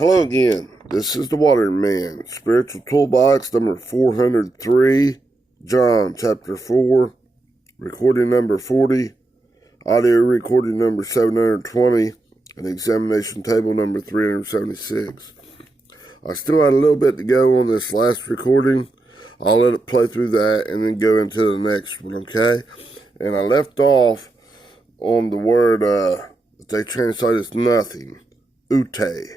Hello again. This is the Waterman. Spiritual Toolbox number 403. John chapter 4. Recording number 40. Audio recording number 720. And examination table number 376. I still had a little bit to go on this last recording. I'll let it play through that and then go into the next one, okay? And I left off on the word that they translate as nothing. Ute.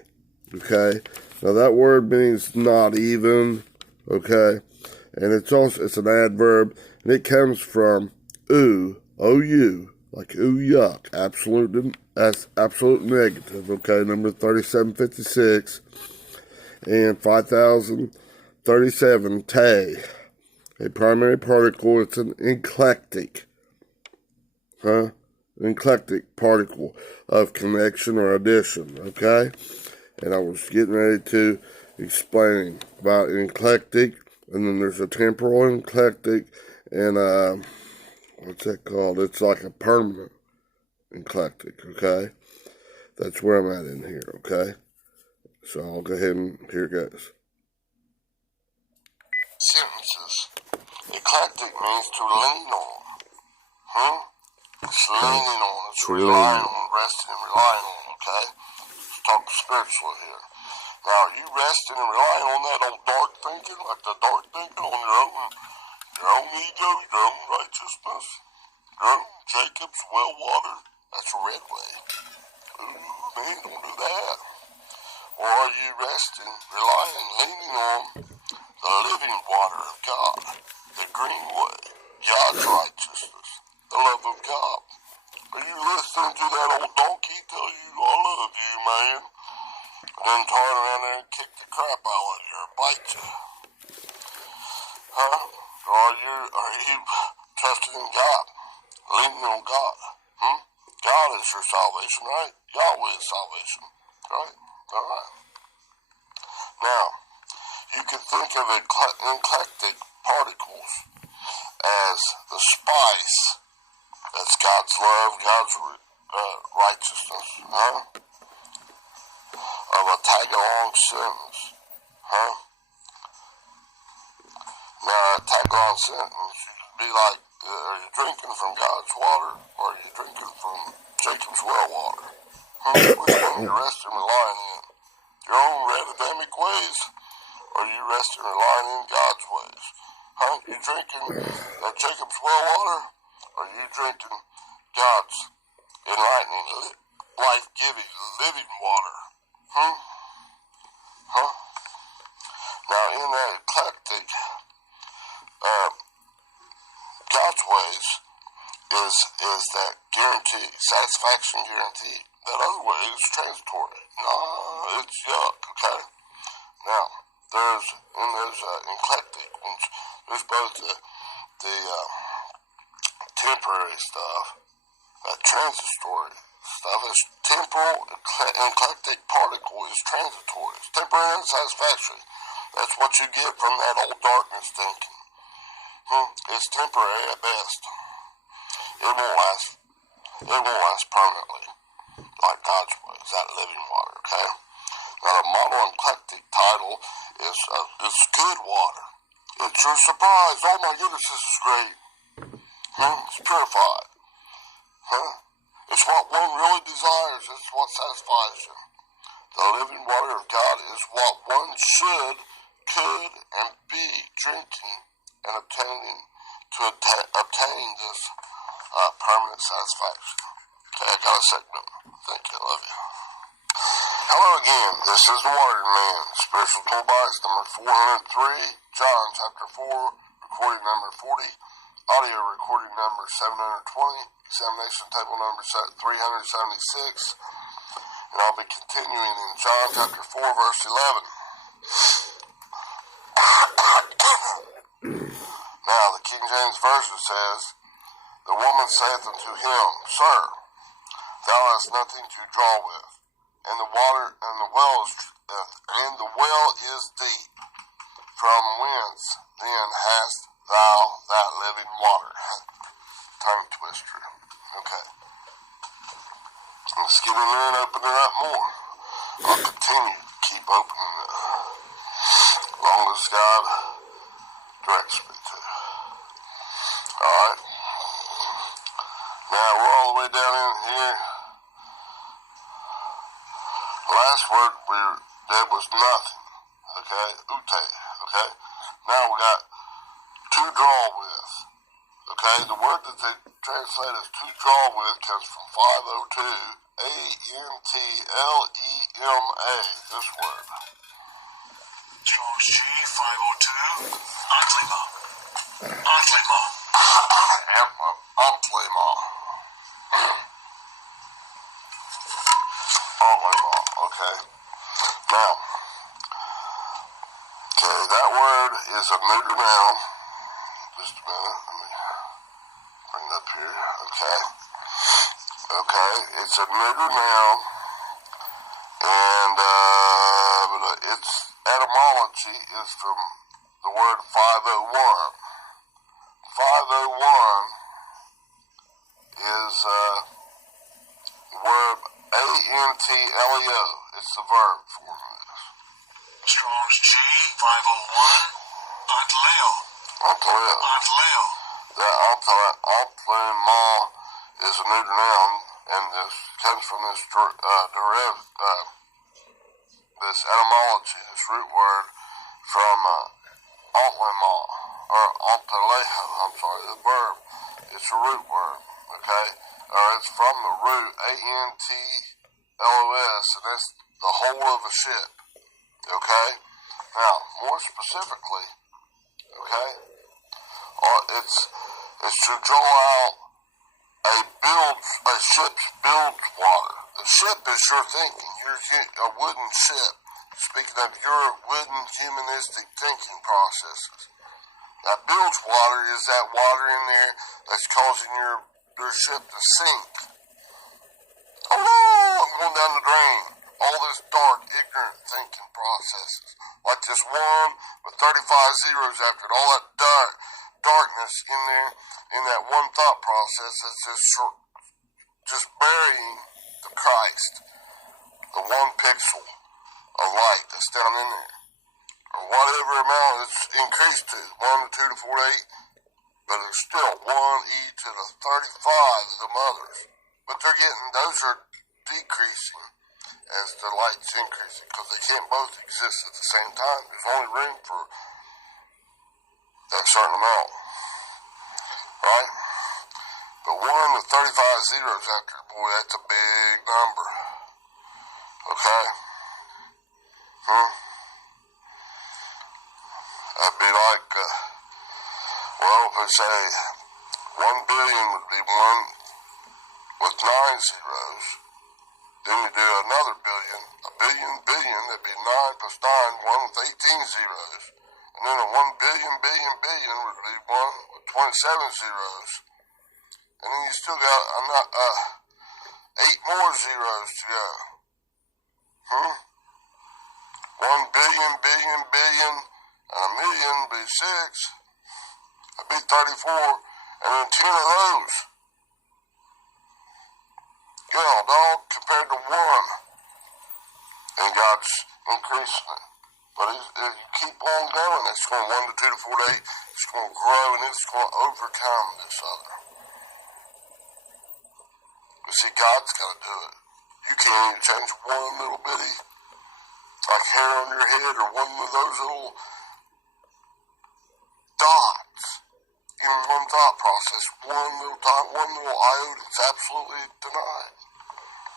Okay, now that word means not even, okay, and it's an adverb, and it comes from O-U, like ooh yuck, absolute negative, okay, number 3756, and 5037, te, a primary particle. It's an eclectic, eclectic particle of connection or addition, okay. And I was getting ready to explain about an eclectic, and then there's a temporal eclectic, and what's that called? It's like a permanent eclectic, okay? That's where I'm at in here, okay? So I'll go ahead and here it goes. Sentences. Eclectic means to lean on. It's leaning on. It's relying on, resting and relying on, okay? Talk spiritually here. Now, are you resting and relying on that old dark thinking, like the dark thinking on your own ego, your own righteousness, your own Jacob's well water? That's a red way. Ooh, man, don't do that. Or are you resting, relying, leaning on the living water of God, the green way, God's righteousness, the love of God? Are you listening to that old donkey tell you, I love you, man, and then turn around there and kick the crap out of you or bite you? Or are you trusting in God, leaning on God? God is your salvation, right? Yahweh is salvation, right? All right. Now, you can think of eclectic particles as the spice. That's God's love, God's righteousness, of a tag-along sentence, Now, a tag-along sentence, you could be like, are you drinking from God's water, or are you drinking from Jacob's well water? Which one are you resting and relying in? Your own Adamic ways, or are you resting and relying in God's ways? You drinking Jacob's well water? Are you drinking God's enlightening, life-giving, living water? Now, in that eclectic, God's ways is that guarantee, satisfaction guarantee. That other way is transitory. No, it's yuck, okay? Now, there's eclectic ones. There's both the temporary stuff, transitory stuff. Is temporal, eclectic particle is transitory. It's temporary and satisfactory. That's what you get from that old darkness thinking. It's temporary at best. It won't last permanently, like God's ways, that living water, okay? Now, the model eclectic title is good water. It's your surprise. Oh my goodness, this is great. It's purified. It's what one really desires. It's what satisfies you. The living water of God is what one should, could, and be drinking and obtaining to obtain this permanent satisfaction. Okay, I got a segment. Thank you. I love you. Hello again. This is the Waterman. Spiritual Toolbox number 403. John chapter 4. Recording number 40. Audio recording number 720, examination table number 376, and I'll be continuing in John chapter 4, verse 11. Now, the King James Version says, the woman saith unto him, Sir, thou hast nothing to draw with, and the well is deep. From whence then hast thou that living water? Tongue twister. Okay. Let's get in there and open it up more. I'll continue. Keep word that was nothing. Okay, ute. Okay, now we got to draw with. Okay, the word that they translate as to draw with comes from 502, A-N-T-L-E-M-A, this word. Strong's G, 502, Antlima. Antlima. Antlima. Antlima, okay. Now, okay, that word is a neuter noun. Just a minute, let me bring it up here, okay. Okay, it's a neuter noun, and its etymology is from the word 501. 501 is the word A-N-T-L-E-O. It's the verb form of this. Strong's G, 501, Antleo. Antleo. Antleo. That Antlema is a neuter noun, and this comes from this this etymology, this root word from Antlema, or Antalejo, I'm sorry, the verb. It's a root word, okay? It's from the root A-N-T-L-O-S, and that's the whole of a ship, okay? Now, more specifically, okay, it's to draw out a ship's bilge water. The ship is your thinking. You're a wooden ship. Speaking of your wooden humanistic thinking processes. Now, bilge water is that water in there that's causing your ship to sink. Oh no, I'm going down the drain. All this dark, ignorant thinking processes. Like this one with 35 zeros after it. All that darkness in there, in that one thought process that's just burying the Christ. The one pixel of light that's down in there. Or whatever amount it's increased to. 1 to 2 to 4 to 8. But it's still 1 e to the 35 of the mothers. But those are decreasing as the light's increasing, because they can't both exist at the same time. There's only room for that certain amount, right? But 1 with 35 zeros after it, boy, that's a big number, okay? That'd be like, if we say 1 billion would be 1 with 9 zeros. Then you do another billion, a billion, that'd be 9 plus 9, 1 with 18 zeros. And then a 1 billion would be 1 with 27 zeros. And then you still got 8 more zeros to go. 1 billion, and a million would be 6. That'd be 34, and then 10 of those. Yeah, dog, compared to 1. And God's increasing it. But if you keep on going, it's going 1 to 2 to 4 to 8. It's going to grow, and it's going to overcome this other. But see, God's got to do it. You can't even change one little bitty, like hair on your head, or one of those little dots in one thought process. One little dot, one little iota is absolutely denied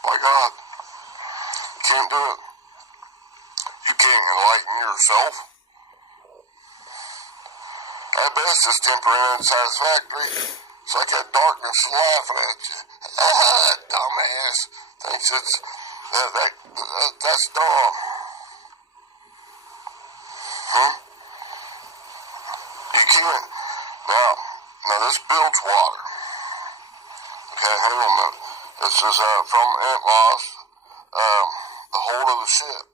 by God. You can't do it. You can't enlighten yourself. At best, it's temporary and satisfactory. It's like that darkness laughing at you. That dumbass thinks that's dumb. You can't. Now this builds water. Okay, hang on a minute. This is from Antlos, the hold of the ship.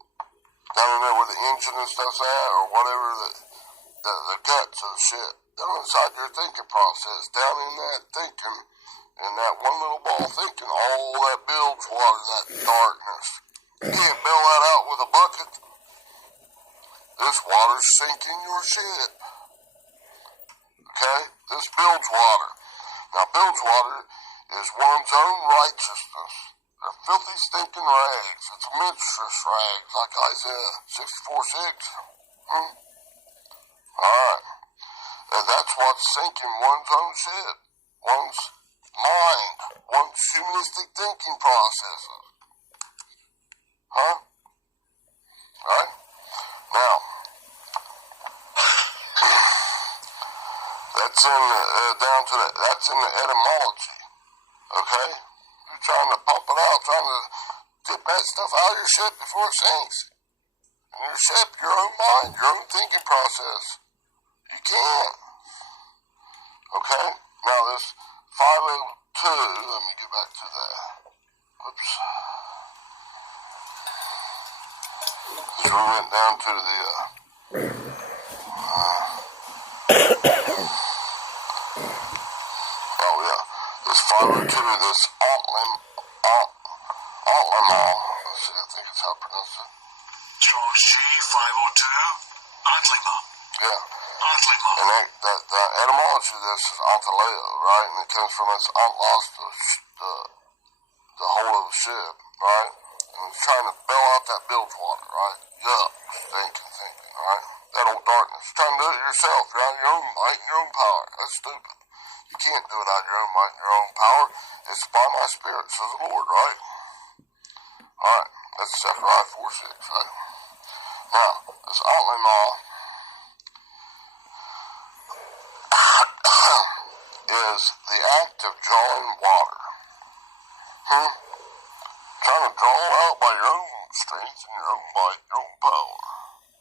Down in there where the engine and stuff's at, or whatever, the guts of the ship. Down inside your thinking process, down in that thinking, in that one little ball thinking, all that builds water, that darkness. You can't bail that out with a bucket. This water's sinking your ship. Okay? This builds water. Now, builds water is one's own righteousness. They're filthy, stinking rags. It's menstruous rags, like Isaiah 64:6. Alright. And that's what's sinking one's own shit. One's mind. One's humanistic thinking processes. Huh? Right? Now, that's in that's in the etymology. Okay? You're trying to pump it out, trying to get that stuff out of your shit before it sinks. And your ship, your own mind, your own thinking process. You can't. Okay? Now this 502, let me get back to that. Oops. So we went down to the, oh yeah, this 502, this Antlimal. Let's see, I think it's how I pronounce it. Strong's G 502. Antlima. Yeah. Antlima. And the etymology of this is Antaleo, right? And it comes from this lost the whole of the ship, right? And it's trying to bail out that bilge water, right? Yuck, thinking, right? That old darkness. You're trying to do it yourself. You're out of your own might and your own power. That's stupid. You can't do it out of your own might and your own power. It's by my spirit, says the Lord, right? Alright, that's Zechariah 4:6, right? Now, this Antlima is the act of drawing water. Trying to draw it out by your own strength and your own might, your own power.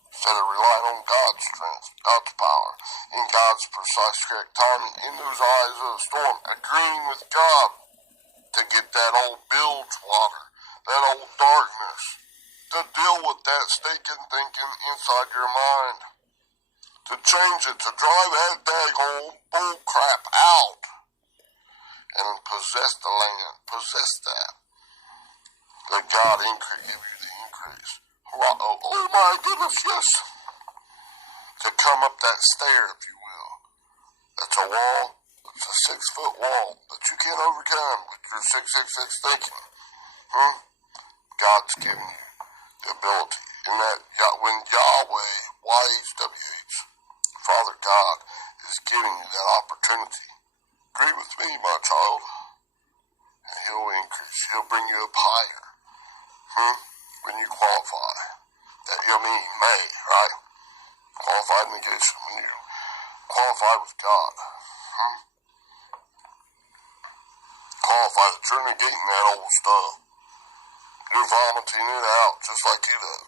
Instead of relying on God's strength, God's power, in God's precise correct timing, in those eyes of the storm, agreeing with God to get that old bilge water, that old darkness, to deal with that stinking thinking inside your mind, to change it, to drive that daggone bull crap out, and possess the land, possess that. Let God give you the increase. Oh my goodness, yes. To come up that stair, if you will. That's a wall. It's a 6-foot wall that you can't overcome with your 666 thinking. God's given you the ability. And that when Yahweh, YHWH, Father God, is giving you that opportunity, agree with me, my child, and He'll increase. He'll bring you up higher. When you qualify. That you may, right? Qualified negation. When you qualify with God. Qualify that you're negating that old stuff. You're vomiting it out just like He does.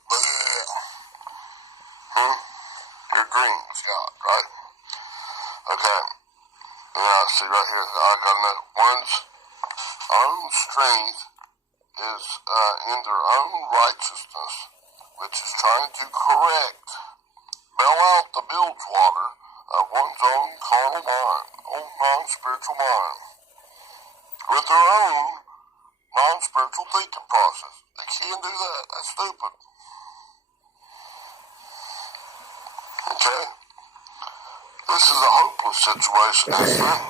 You're agreeing with God, right? Okay. And I see right here, I got to know, one's own strength is in their own righteousness, which is trying to correct, bail out the bilge water of one's own carnal mind, own non-spiritual mind, with their own non-spiritual thinking process. They can't do that. That's stupid. Okay? This is a hopeless situation, isn't it?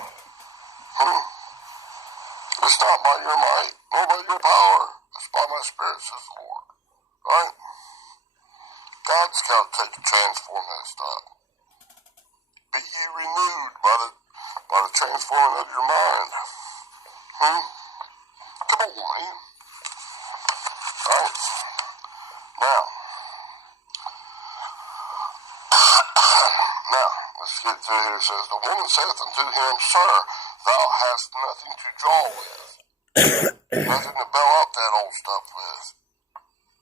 It's not by your might, nor by your power. It's by my spirit, says the Lord. Right? God's got to take and transform that stuff. Be ye renewed by the transforming of your mind. Come on, man. Right? Now, let's get through here. It says, the woman saith unto him, Sir, thou hast nothing to draw with. Nothing to bail out that old stuff with.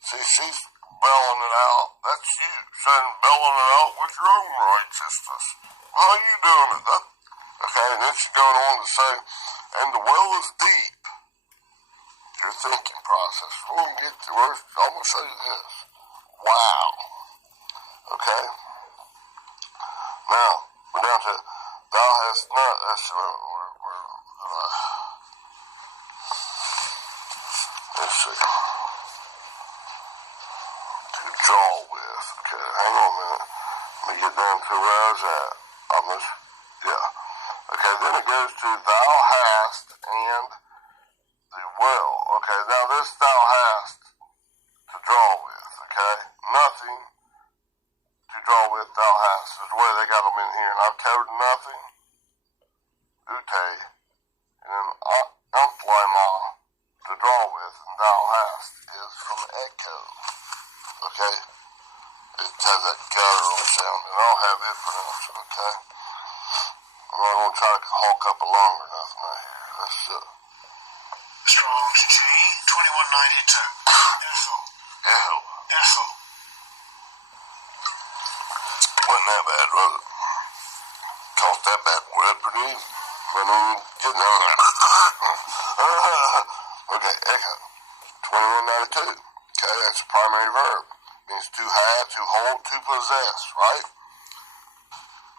See, she's bailing it out. That's you, saying bailing it out with your own righteousness. How are you doing it? Okay, and then she's going on to say, and the well is deep. Your thinking process. We're going to get to where I'm going to show you this. Wow. Okay. Now, we're down to, thou hast not, let's see. To draw with. Okay, hang on a minute. Let me get down to where I was at. Okay, then it goes to thou hast and the well, or Okay, now this thou hast to draw with, okay? Nothing to draw with thou hast is the way they got them in here. And I've covered nothing, ute, and then antlima to draw with, and thou hast is from echo, okay? It has that guttural sound, and I'll have it pronounced, okay? I'm not going to try to hawk up a long or nothing right here. That's Strong's G 2192. Echo. echo. Echo. Wasn't that bad, was it? Caught that bad boy up pretty easy. Wasn't even getting out of there. Okay, echo. 2192. Okay, that's a primary verb. Means to have, to hold, to possess, right?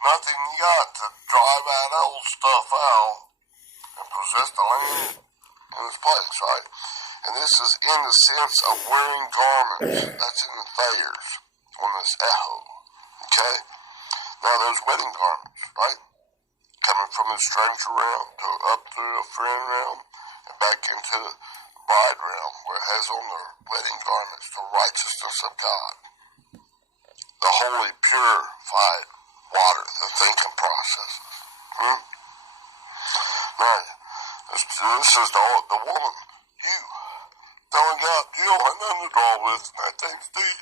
Nothing you got to drive that old stuff out and possess the land in its place, right? And this is in the sense of wearing garments. That's in the Thayers on this echo, okay? Now those wedding garments, right? Coming from the stranger realm to up through the friend realm and back into the bride realm where it has on their wedding garments the righteousness of God, the holy, purified water, the thinking processes. Now, this is the woman. You. Telling God, you don't have nothing to draw with, and that thing's deep.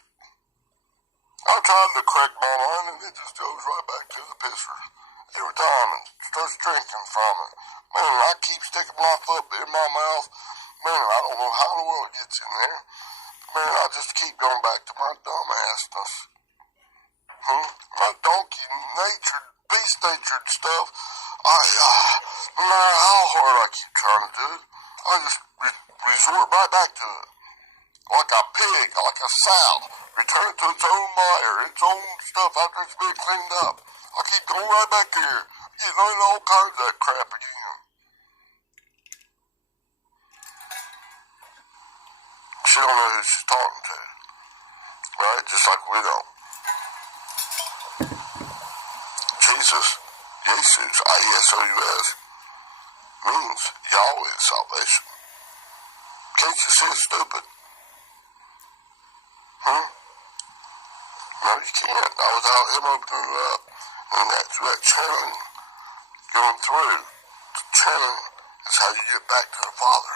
I tried to correct my line, and it just goes right back to the pisser every time and starts drinking from it. Man, I keep sticking my foot in my mouth. Man, I don't know how in the world it gets in there. Man, I just keep going back to my dumbassness. My donkey-natured, beast-natured stuff. No matter how hard I keep trying to do it, I just resort right back to it. Like a pig, like a sow. Return it to its own mire, its own stuff after it's been cleaned up. I keep going right back there, getting into all kinds of that crap again. She don't know who she's talking to, right? Just like we don't. Jesus, I-E-S-O-U-S, means Yahweh's salvation. Can't you see it's stupid? No, you can't. Not without him opening it up. And that channeling going through. The channeling is how you get back to the Father.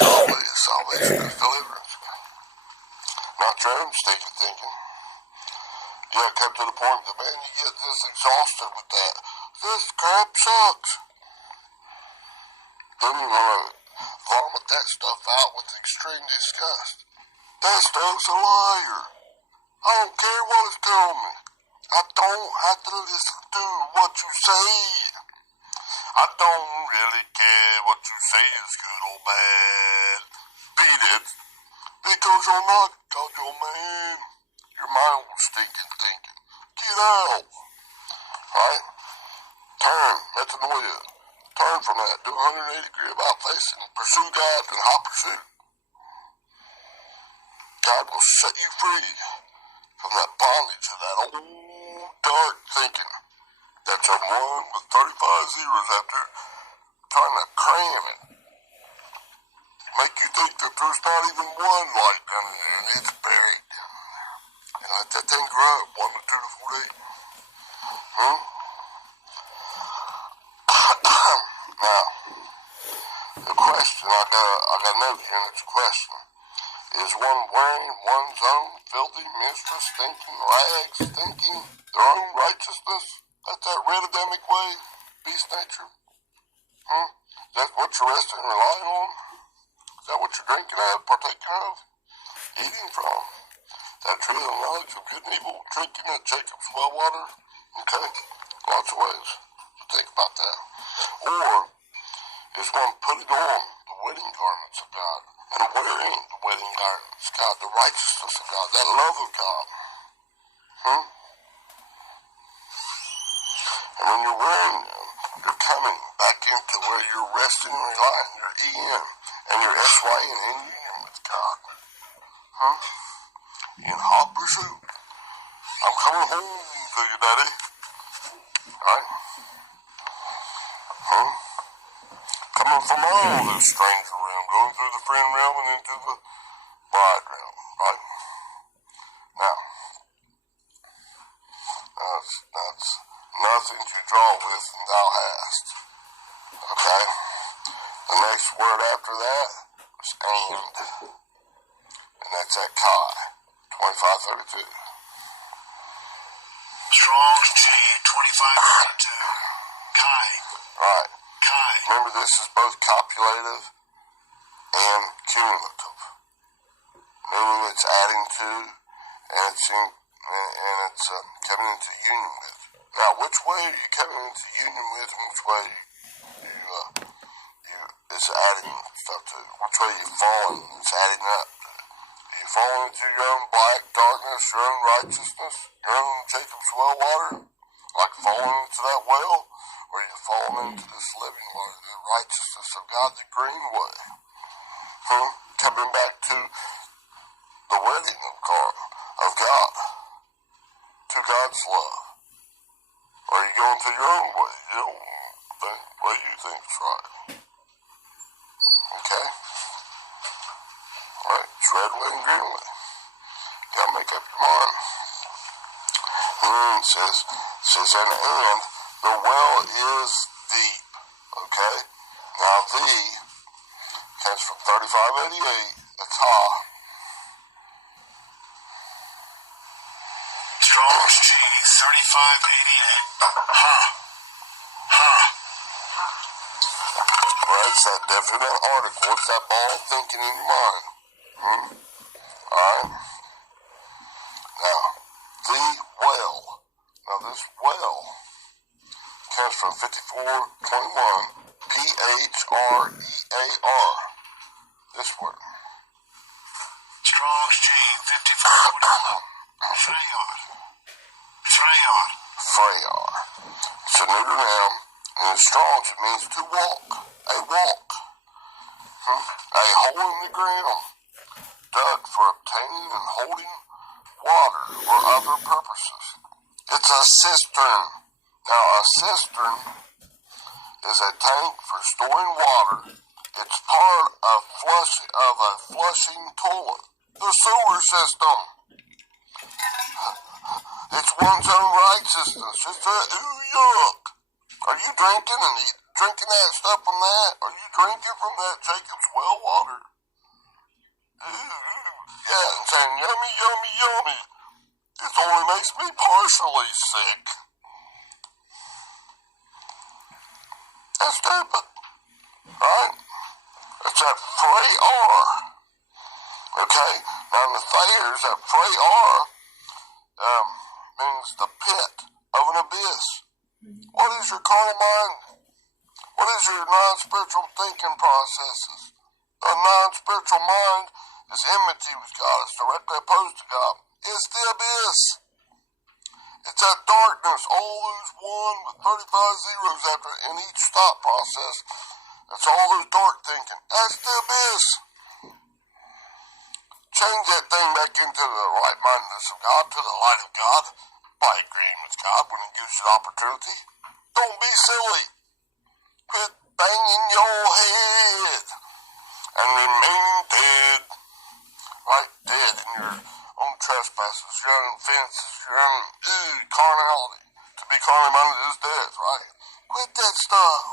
Yahweh's salvation is deliverance. Not your own stinking thinking. You gotta come to the point that, man, you get this exhausted with that. This crap sucks. Then you want to vomit that stuff out with extreme disgust. That stuff's a liar. I don't care what it's telling me. I don't have to listen to what you say. I don't really care what you say is good or bad. Beat it. Because you're not, because you're man. You're my old stinking thinking. Get out. Right? Turn. Metanoia. Turn from that. Do 180 degree about facing. Pursue God in hot pursuit. God will set you free from that bondage of that old dark thinking. That's a one with 35 zeros after trying to cram it. Make you think that there's not even one light down in there and it's buried down in there. And let that thing grow up 1 to 2 to 4 days. Now, the question, I got a note here and it's a question. Is one wearing one's own filthy mistress, thinking rags, thinking their own righteousness? That's that red Adamic way, beast nature? Is that what you're resting and relying on? Is that what you're drinking of, partaking of, eating from? That tree of the knowledge of good and evil, drinking that Jacob's well water? Okay, lots of ways to think about that. Or is one putting on the wedding garments of God and wearing the wedding garments of God, the righteousness of God, that love of God? And when you're wearing them, you're coming back into where you're resting and relying, your EM, and your SYN in union with God. In hot pursuit. I'm coming home to you, Daddy. Right? Coming from all those stranger realms going through the friend realm and into the bride realm, right? Now, that's nothing to draw with, and thou hast. Okay? The next word after that was and that's at Kai, 2532. Strong's G, 2532. Kai. Right. Kai. Remember, this is both copulative and cumulative, meaning it's adding to and it's coming into union with. Now, which way are you coming into union with, and which way you is adding stuff to? Which way you falling? It's adding up to. Are you falling into your own black darkness, your own righteousness, your own Jacob's well water, like falling into that well, or are you falling into this living water, the righteousness of God, the green way? Coming back to the wedding of God, to God's love. Or are you going to your own way? You don't think what you think is right. Okay? Alright, it's red way and green way. You gotta make up your mind. And it says, and the well is deep. Okay? Now thee comes from 3588. That's ha. Strong's G, 3588. Ha. Ha. Well, it's that definite article. It's that ball thinking in your mind. Alright? Now, the well. Now, this well comes from 5421. P-H-R-E-A-R. This word. Strong's G, 5421. Freyar. Freyar. Freyar. It's a neuter noun. And in Strong's, it means to walk. A walk. A hole in the ground, dug for obtaining and holding water or other purposes. It's a cistern. Now, a cistern is a tank for storing water. It's part of a flushing toilet, the sewer system. It's one's own righteousness. It's yuck. Are you drinking that stuff from that? Are you drinking from that Jacob's well water? Yeah, and saying yummy, yummy, yummy. It only makes me partially sick. That's stupid, right? It's that Freyar. Okay, now the Thayers, that Freyar, means the pit of an abyss. What is your carnal mind? What is your non-spiritual thinking processes? A non-spiritual mind is enmity with God. It's directly opposed to God. It's the abyss. It's that darkness, all those 1 with 35 zeros after in each stop process. That's all those dark thinking. That's the abyss. Change that thing back into the right-mindedness of God, to the light of God, by agreeing with God when He gives you the opportunity. Don't be silly. Quit banging your head and remaining dead. Right, dead in your own trespasses, your own offenses, your own carnality. To be carnally minded is death, right? Quit that stuff.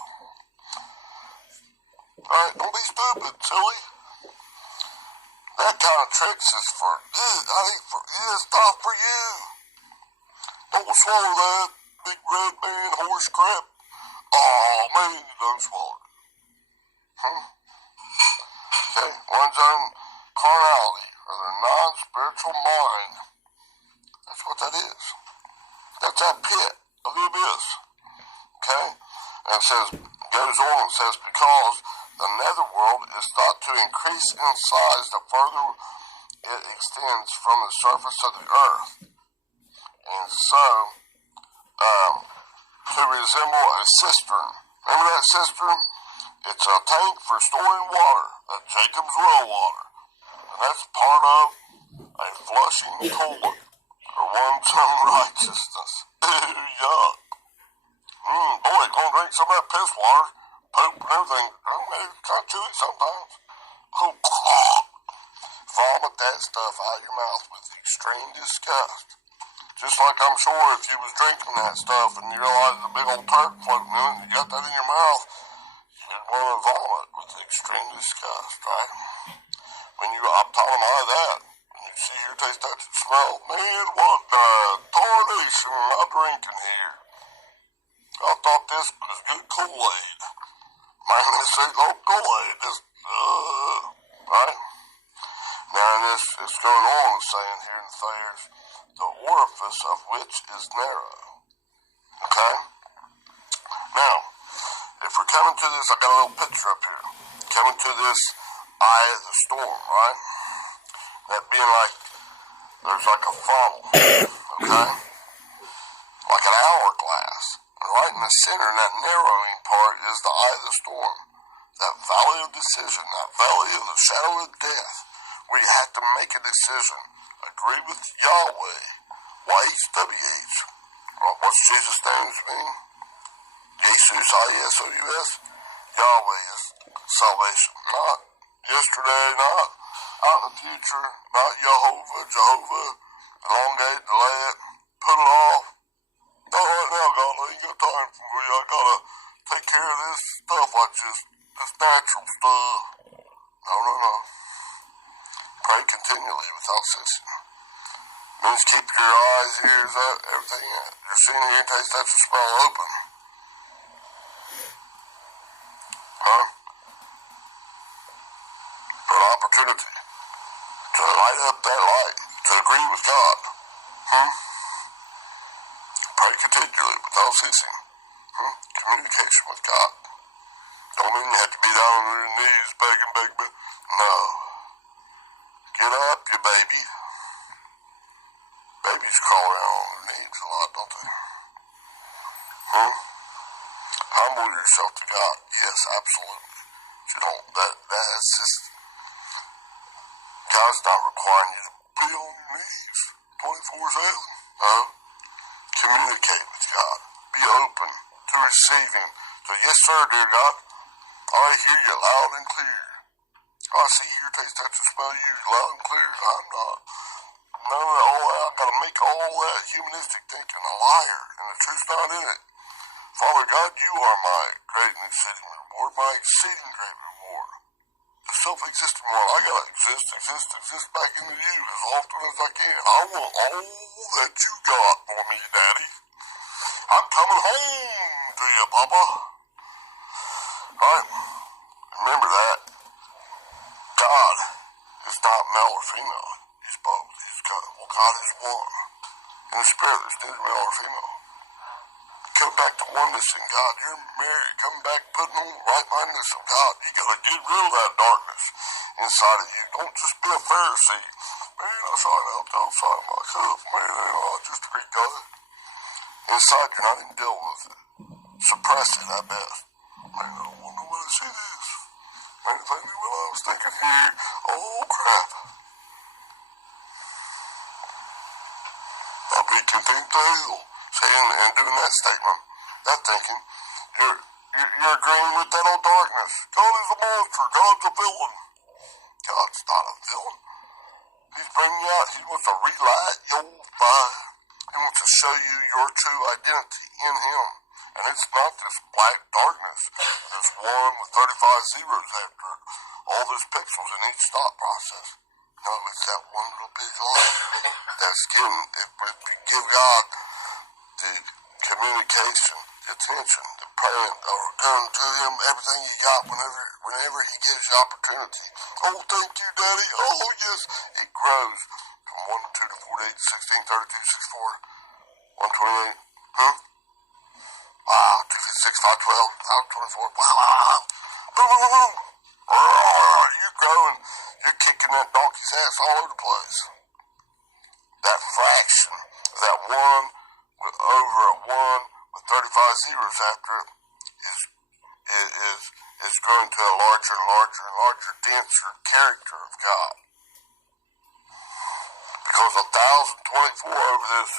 Alright, don't be stupid, silly. That kind of tricks is for, it's not for you. Don't swallow that big red man horse crap. Oh man, you done swallowed it. Okay, one's own carnality, or their non-spiritual mind. That's what that is. That's that pit of the abyss. Okay? And it says, goes on and says, because the netherworld is thought to increase in size the further it extends from the surface of the earth. And so, to resemble a cistern. Remember that cistern? It's a tank for storing water, a Jacob's well water. And that's part of a flushing toilet for one's own righteousness. Ew, yuck. Boy, gonna drink some of that piss water, poop and everything. It's kind of chewy sometimes. Vomit that stuff out of your mouth with extreme disgust. Just like I'm sure if you was drinking that stuff and you realized a big old turd floating in it and you got that in your mouth, you'd want to vomit with extreme disgust, right? When you optimize that, and you see here, taste, touch, and smell, man, what the tarnation am I drinking here? I thought this was good Kool-Aid. Man, this ain't no Kool-Aid. This, right? Now, it's going on saying here in Thayer's, the orifice of which is narrow. Okay? Now, if we're coming to this, I got a little picture up here. Coming to this eye of the storm, right? That being like, there's like a funnel, okay? Like an hourglass. And right in the center, in that narrowing part, is the eye of the storm. That valley of decision, that valley of the shadow of death, where you have to make a decision. Agree with Yahweh. Y-H-W-H. What's Jesus' name mean? Jesus, I-S-O-U-S. Yahweh is salvation. Not yesterday, not out in the future, not Jehovah, elongate, delay it, put it off. Not right now, God, I ain't got time for you. I gotta take care of this stuff like this natural stuff. No. Pray continually without ceasing. Means keep your eyes, ears, everything, your seeing, hearing, taste, touch, and smell open. Huh? For an opportunity to light up that light, to agree with God. Pray continually without ceasing. Communication with God. Don't mean you have to be down on your knees begging. No. Get up, you baby. Babies crawl around on their knees a lot, don't they? Humble yourself to God. Yes, absolutely. You don't, that's just, God's not requiring you to be on your knees 24/7. Communicate with God. Be open to receiving. So, yes, sir, dear God, I hear you loud and clear. I see, hear, taste, touch, and smell you loud and clear. I'm not. None of all that. I gotta make all that humanistic thinking a liar, and the truth's not in it. Father God, you are my great and exceeding reward, my exceeding great reward. The self-existing one. I gotta exist back into you as often as I can. I want all that you got for me, Daddy. I'm coming home to you, Papa. Alright? Remember that. God is not male or female. He's both. God is one. In the spirit, there's neither male or female. Come back to oneness in God. You're married. Come back putting on the right-mindedness of God. You gotta get rid of that darkness inside of you. Don't just be a Pharisee. Man, I saw it out there outside my cup. Man, I just a great God. Inside, you're not even dealing with it. Suppress it at best. Man, I don't want nobody to see this. Man, if I knew what I was thinking here, oh crap. I'll be content to hell. Saying and doing that statement, that thinking, you're agreeing with that old darkness. God is a monster. God's a villain. God's not a villain. He's bringing you out. He wants to relight your fire. He wants to show you your true identity in Him. And it's not this black darkness. There's one with 35 zeros after it. All those pixels in each stop process. No, it's that one little big light that's given. If you give God the communication, the attention, the praying, or going to Him everything you got whenever He gives you opportunity. Oh, thank you, Daddy. Oh, yes. It grows from 1 to 2 to 4 to 8 to 16, 32, 64, 128. Wow, 256, 512, 524. Wow. Boom, boom, boom, boom. You're growing. You're kicking that donkey's ass all over the place. That fraction, that one over a 1 with 35 zeros after it is growing to a larger and larger and larger, denser character of God. Because 1,024 over this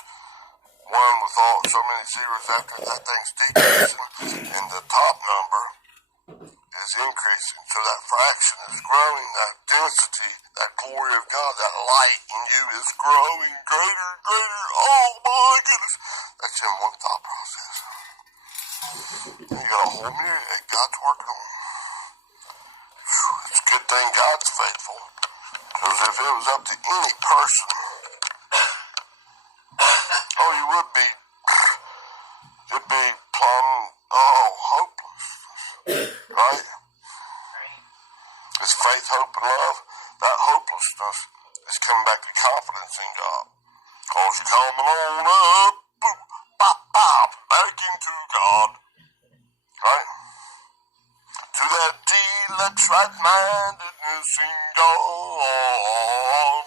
one with all so many zeros after that thing's decreasing, and the top number is increasing. So that fraction is growing, that density, that glory of God, that light in you is growing greater and greater. Oh my goodness. That's in one thought process. And you got a whole myriad that God's working on. It's a good thing God's faithful. Because if it was up to any person, oh, you would be, you'd be plumb, hopeless. Right? It's faith, hope, and love. That hopelessness is coming back to confidence in God. Cause you're coming on up, boop, bop, bop, back into God. Right? To that deluxe right-mindedness in God.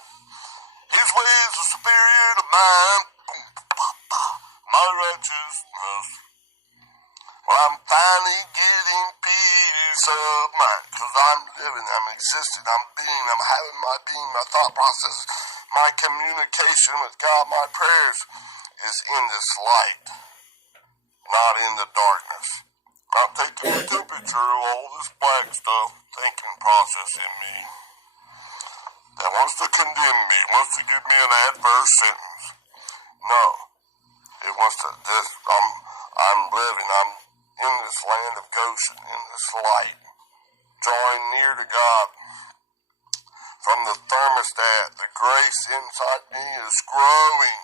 His ways are superior to mine. Boom, bop, bop, my righteousness. Well, I'm finally getting peace of mind. Because I'm living, I'm existing, I'm being, I'm having my being, my thought process, my communication with God, my prayers is in this light, not in the darkness. Not taking the temperature of all this black stuff, thinking process in me that wants to condemn me, wants to give me an adverse sentence. No, it wants to. I'm living. I'm in this land of Goshen, in this light, drawing near to God. From the thermostat, the grace inside me is growing.